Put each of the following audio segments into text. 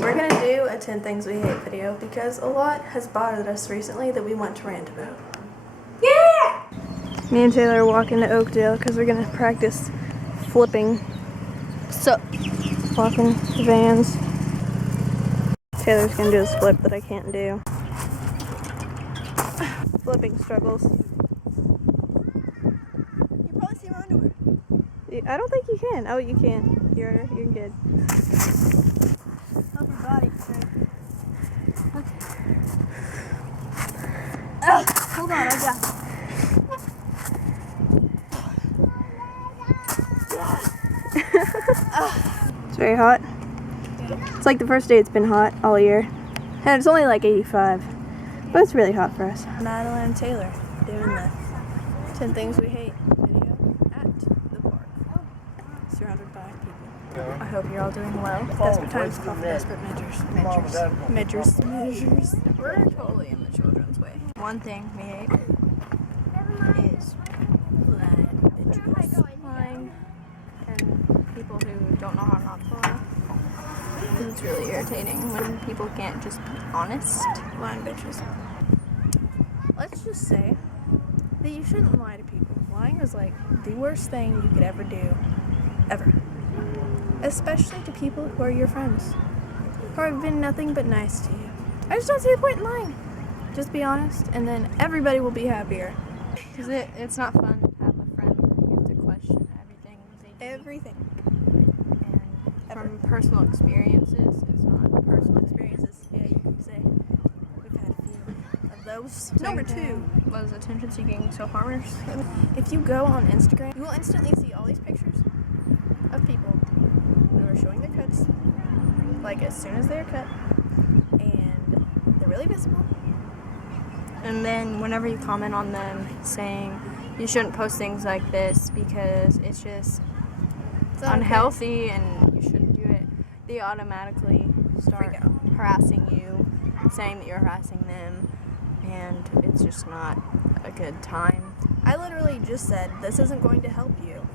We're going to do a 10 Things We Hate video because a lot has bothered us recently that we want to rant about. Yeah! Me and Taylor are walking to Oakdale because we're going to practice flipping. So, walking vans. Taylor's going to do this flip that I can't do. Flipping struggles. You probably see my underwear. I don't think you can. Oh, you can. You're good. Help your body. Okay. Hold on, I got it. It's very hot. It's like the first day it's been hot all year. And it's only like 85. But it's really hot for us. Madeline and Taylor doing the 10 Things We Hate video at the park. Surrounded by people. I hope you're all doing well. Desperate times call for desperate measures. Measures. We're totally in the children's way. One thing we hate is lying and people who don't know how not to lie. It's really irritating when people can't just be honest. Lying bitches. Let's just say that you shouldn't lie to people. Lying is like the worst thing you could ever do. Ever. Especially to people who are your friends. Or have been nothing but nice to you. I just don't see the point in lying. Just be honest and then everybody will be happier. Because it's not fun to have a friend that you have to question everything they do. Everything. From personal experiences, it's not personal experiences. Yeah, you can say we've had a few of those. Number 2 was attention-seeking self-harmers. If you go on Instagram, you will instantly see all these pictures of people who are showing their cuts, like as soon as they're cut, and they're really visible. And then whenever you comment on them saying you shouldn't post things like this because it's just unhealthy and you shouldn't do it, they automatically start harassing you, saying that you're harassing them, and it's just not a good time. I literally just said, this isn't going to help you,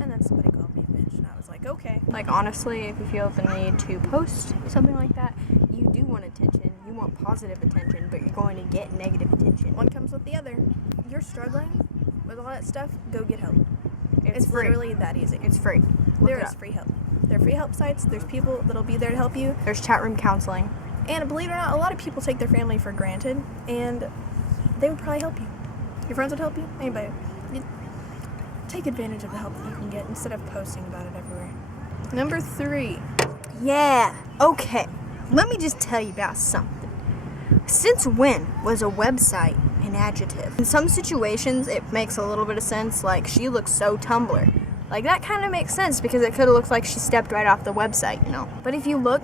and then somebody called me a bitch, and I was like, okay. Like, honestly, if you feel the need to post something like that, you do want attention, you want positive attention, but you're going to get negative attention. One comes with the other. You're struggling with all that stuff, go get help. It's literally that easy. It's free. There is free help. There are free help sites. There's people that'll be there to help you. There's chat room counseling. And believe it or not, a lot of people take their family for granted, and they would probably help you. Your friends would help you. Anybody. Take advantage of the help that you can get instead of posting about it everywhere. Number 3. Yeah, okay. Let me just tell you about something. Since when was a website an adjective? In some situations, it makes a little bit of sense, like, she looks so Tumblr. Like, that kind of makes sense because it could have looked like she stepped right off the website, you know? But if you look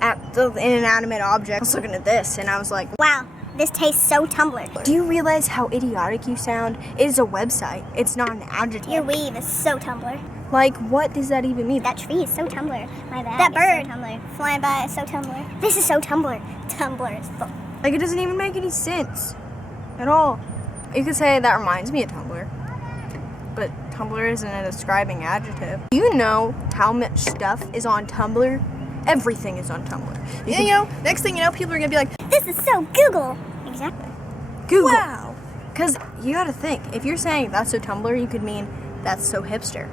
at the inanimate object, I was looking at this and I was like, wow, this tastes so Tumblr. Do you realize how idiotic you sound? It is a website. It's not an adjective. Your weave is so Tumblr. Like, what does that even mean? That tree is so Tumblr. My bad. That bird so Tumblr. Flying by is so Tumblr. This is so Tumblr. Tumblr is full. Like, it doesn't even make any sense at all. You could say that reminds me of Tumblr. But Tumblr isn't a describing adjective. Do you know how much stuff is on Tumblr? Everything is on Tumblr. You know, next thing you know, people are going to be like, this is so Google. Exactly. Google. Wow. Because you got to think, if you're saying that's so Tumblr, you could mean that's so hipster.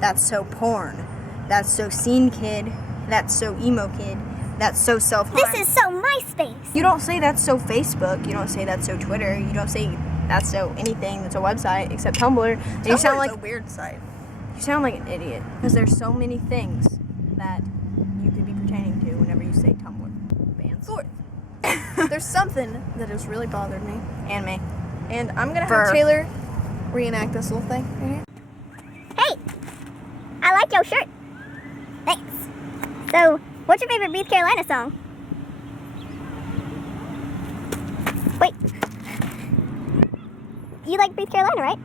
That's so porn. That's so scene kid. That's so emo kid. That's so self-harm. This is so MySpace. You don't say that's so Facebook. You don't say that's so Twitter. You don't say that's so anything that's a website except Tumblr. And you sound like a weird site. You sound like an idiot because there's so many things that you could be pertaining to whenever you say Tumblr. Bands. There's something that has really bothered me. And me. And I'm going to have Taylor reenact this little thing right here. Hey, I like your shirt. Thanks. So, what's your favorite Breathe Carolina song? Wait. You like Breathe Carolina, right?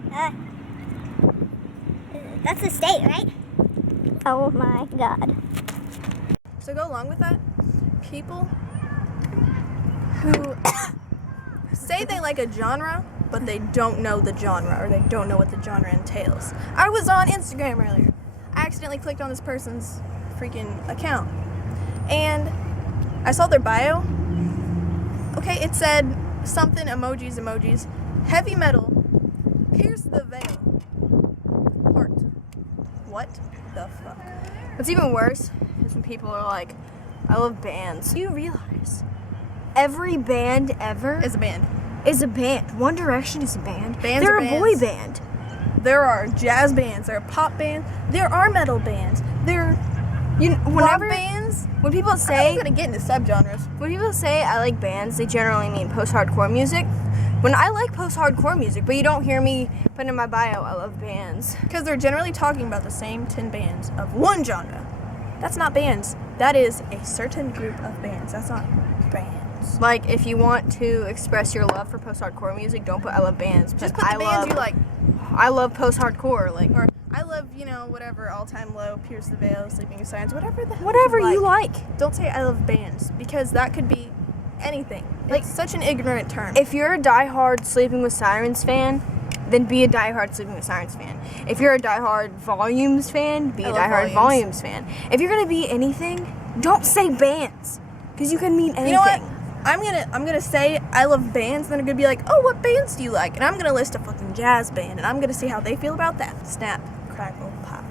That's the state, right? Oh my god. So go along with that, people who say they like a genre, but they don't know the genre, or they don't know what the genre entails. I was on Instagram earlier. I accidentally clicked on this person's freaking account, and I saw their bio. Okay, it said something emojis. Heavy metal. Pierce the veil. Heart. What the fuck? What's even worse is when people are like, I love bands. Do you realize every band ever Is a band. is a band? One Direction is a band. Bands They're are a boy bands. band. There are jazz bands. There are pop bands. There are metal bands. There are rock bands. When people I'm say gonna get into subgenres. When people say I like bands, they generally mean post-hardcore music. When I like post-hardcore music, but you don't hear me put in my bio, I love bands. Because they're generally talking about the same 10 bands of one genre. That's not bands. That is a certain group of bands. That's not bands. Like, if you want to express your love for post-hardcore music, don't put I love bands. Just but put the I bands love, you like. I love post-hardcore. Like, Or I love, whatever, All Time Low, Pierce the Veil, Sleeping in Silence, whatever the hell whatever you like. Don't say I love bands, because that could be anything. Like, It's such an ignorant term. If you're a diehard Sleeping with Sirens fan, then be a diehard Sleeping with Sirens fan. If you're a diehard Volumes fan, be I a love diehard Volumes fan. If you're gonna be anything, don't say bands, because you can mean anything. You know what? I'm gonna say I love bands, then I'm gonna be like, oh, what bands do you like? And I'm gonna list a fucking jazz band, and I'm gonna see how they feel about that. Snap, crackle, pop.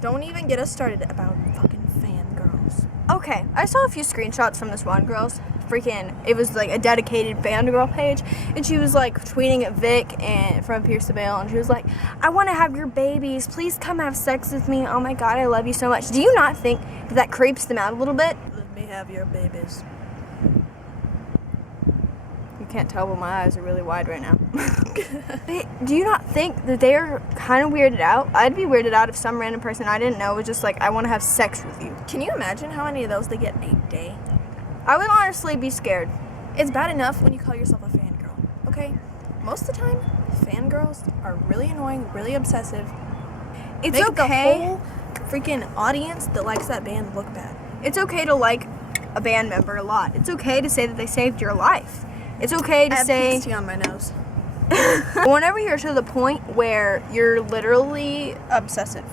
Don't even get us started about fucking fangirls. Okay, I saw a few screenshots from this one girl's it was like a dedicated fangirl page, and she was like tweeting at Vic and from Pierce the Veil, and she was like, I want to have your babies, please come have sex with me, oh my god, I love you so much. Do you not think that creeps them out a little bit? Let me have your babies. You can't tell, but my eyes are really wide right now. Do you not think that they're kind of weirded out? I'd be weirded out if some random person I didn't know was just like, I want to have sex with you. Can you imagine how many of those they get a day? I would honestly be scared. It's bad enough when you call yourself a fangirl, okay? Most of the time, fangirls are really annoying, really obsessive. It's Make okay. the whole freaking audience that likes that band look bad. It's okay to like a band member a lot. It's okay to say that they saved your life. It's okay to I have say PST on my nose. whenever you're to the point where you're literally Obsessive.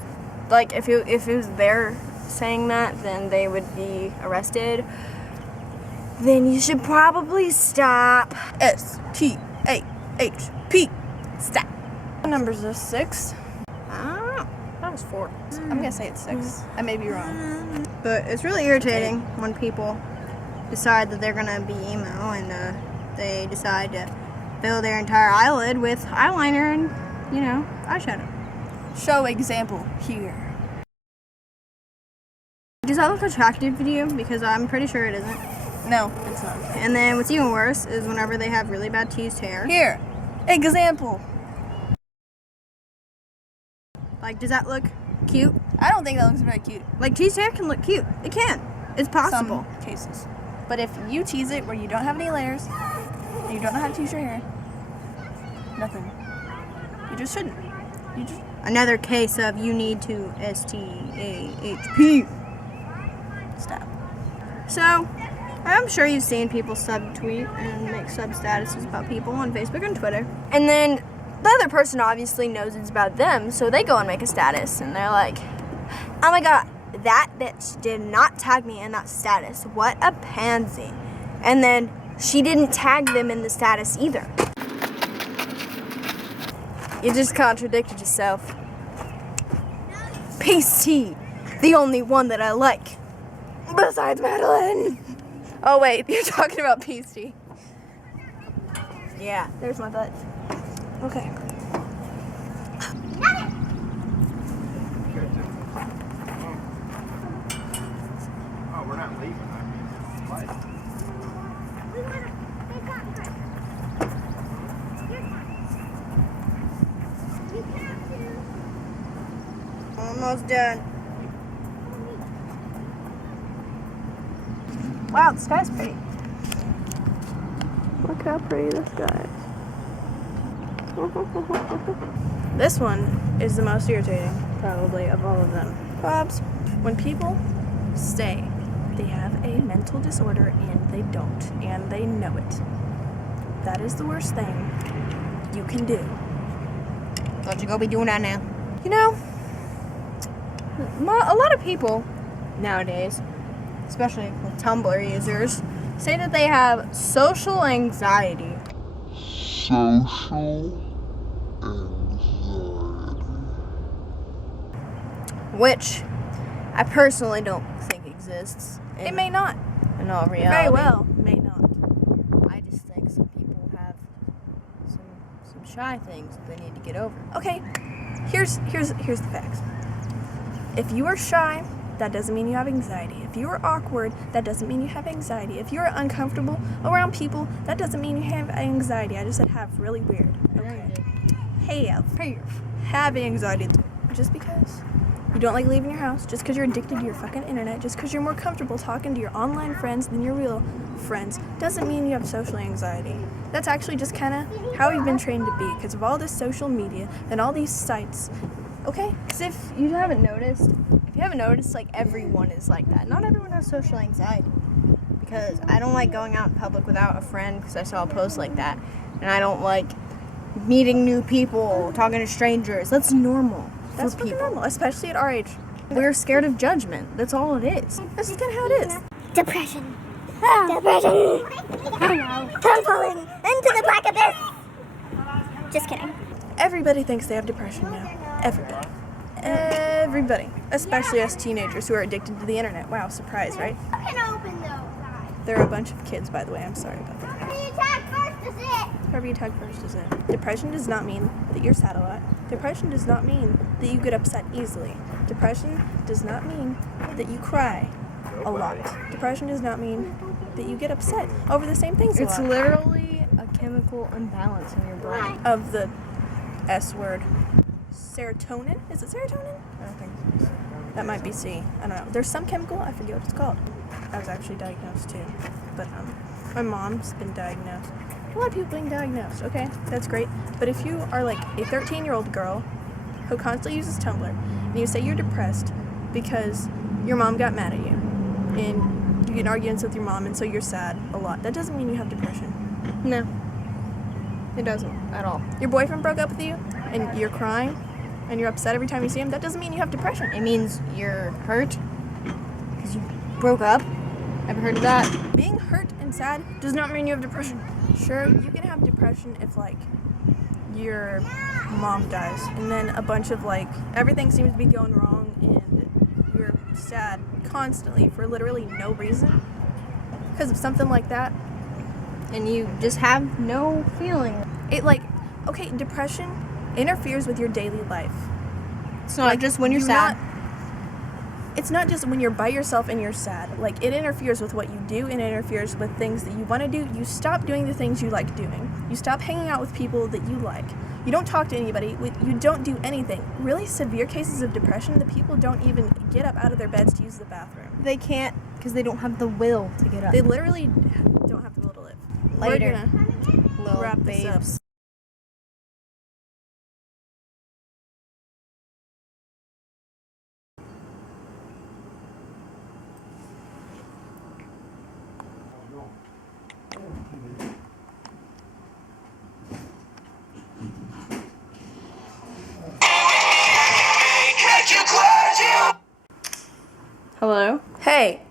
like if it was their saying that, then they would be arrested. Then you should probably stop. STAHP. Stop. What number is this? 6? I don't know. That was 4. I'm gonna say it's 6. I may be wrong. But it's really irritating when people decide that they're gonna be emo and they decide to fill their entire eyelid with eyeliner and, eyeshadow. Show example here. Does that look attractive to you? Because I'm pretty sure it isn't. No, it's not. And then what's even worse is whenever they have really bad teased hair. Here. Example. Like, does that look cute? I don't think that looks very cute. Like, teased hair can look cute. It can. It's possible. Some cases. But if you tease it where you don't have any layers, and you don't know how to tease your hair, nothing. You just shouldn't. You just... Another case of you need to STAHP. Stop. So, I'm sure you've seen people subtweet and make sub statuses about people on Facebook and Twitter. And then the other person obviously knows it's about them, so they go and make a status and they're like, oh my god, that bitch did not tag me in that status. What a pansy. And then she didn't tag them in the status either. You just contradicted yourself. P.C. the only one that I like. Besides Madeline. Oh, wait. You're talking about PST. Yeah. There's my butt. Okay. Oh, we're not leaving. I mean, it's light. Almost done. Wow, the sky's pretty. Look how pretty this guy is. This one is the most irritating, probably, of all of them. Bobs, when people say they have a mental disorder and they don't, and they know it, that is the worst thing you can do. Don't you go be doing that now. You know, A lot of people nowadays especially with Tumblr users, say that they have social anxiety. Social anxiety. Which I personally don't think exists. It may not. In all reality. Very well, may not. I just think some people have some shy things that they need to get over. Okay, here's the facts. If you are shy, that doesn't mean you have anxiety. If you are awkward, that doesn't mean you have anxiety. If you are uncomfortable around people, that doesn't mean you have anxiety. I just said have really weird. Okay. Have anxiety. Just because you don't like leaving your house, just because you're addicted to your fucking internet, just because you're more comfortable talking to your online friends than your real friends, doesn't mean you have social anxiety. That's actually just kind of how we've been trained to be because of all this social media and all these sites. Okay? Because if you haven't noticed, like everyone is like that. Not everyone has social anxiety. Because I don't like going out in public without a friend because I saw a post like that. And I don't like meeting new people, talking to strangers. That's normal. That's fucking normal, especially at our age. We're scared of judgment. That's all it is. That's just kind of how it is. Depression. Depression. Oh no. I'm falling into the black abyss. Just kidding. Everybody thinks they have depression now. Everybody. Everybody. Especially us teenagers who are addicted to the internet. Wow, surprise, right? I can open those. There are a bunch of kids, by the way. I'm sorry about that. Whoever you attack first is it. Whoever you tag first is it. Depression does not mean that you're sad a lot. Depression does not mean that you get upset easily. Depression does not mean that you cry a lot. Depression does not mean that you get upset over the same things a lot. It's literally a chemical imbalance in your brain. Of the S word. Serotonin? Is it serotonin? I don't think so. That might be C. I don't know. There's some chemical, I forget what it's called. I was actually diagnosed too. But my mom's been diagnosed. A lot of people being diagnosed, okay? That's great. But if you are like a 13-year-old girl who constantly uses Tumblr and you say you're depressed because your mom got mad at you and you get in arguments with your mom and so you're sad a lot, that doesn't mean you have depression. No. It doesn't at all. Your boyfriend broke up with you and you're crying and you're upset every time you see him, that doesn't mean you have depression. It means you're hurt because you broke up. Ever heard of that? Being hurt and sad does not mean you have depression. Sure, you can have depression if, like, your mom dies and then a bunch of, like, everything seems to be going wrong and you're sad constantly for literally no reason because of something like that. And you just have no feeling. It, like, okay, depression interferes with your daily life. It's not just when you're sad. It's not just when you're by yourself and you're sad. Like, it interferes with what you do and it interferes with things that you want to do. You stop doing the things you like doing. You stop hanging out with people that you like. You don't talk to anybody. You don't do anything. Really severe cases of depression, the people don't even get up out of their beds to use the bathroom. They can't because they don't have the will to get up. They literally don't have the will to live. Later. We're gonna wrap this up. Hello? Hey,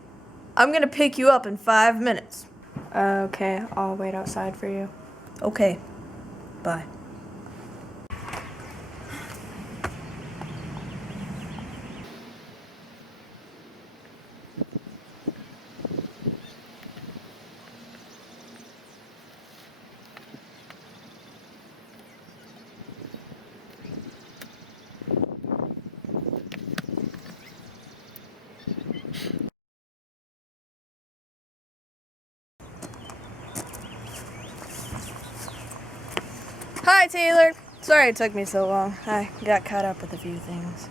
I'm gonna pick you up in 5 minutes. Okay, I'll wait outside for you. Okay, bye. Hi, Taylor. Sorry it took me so long. I got caught up with a few things.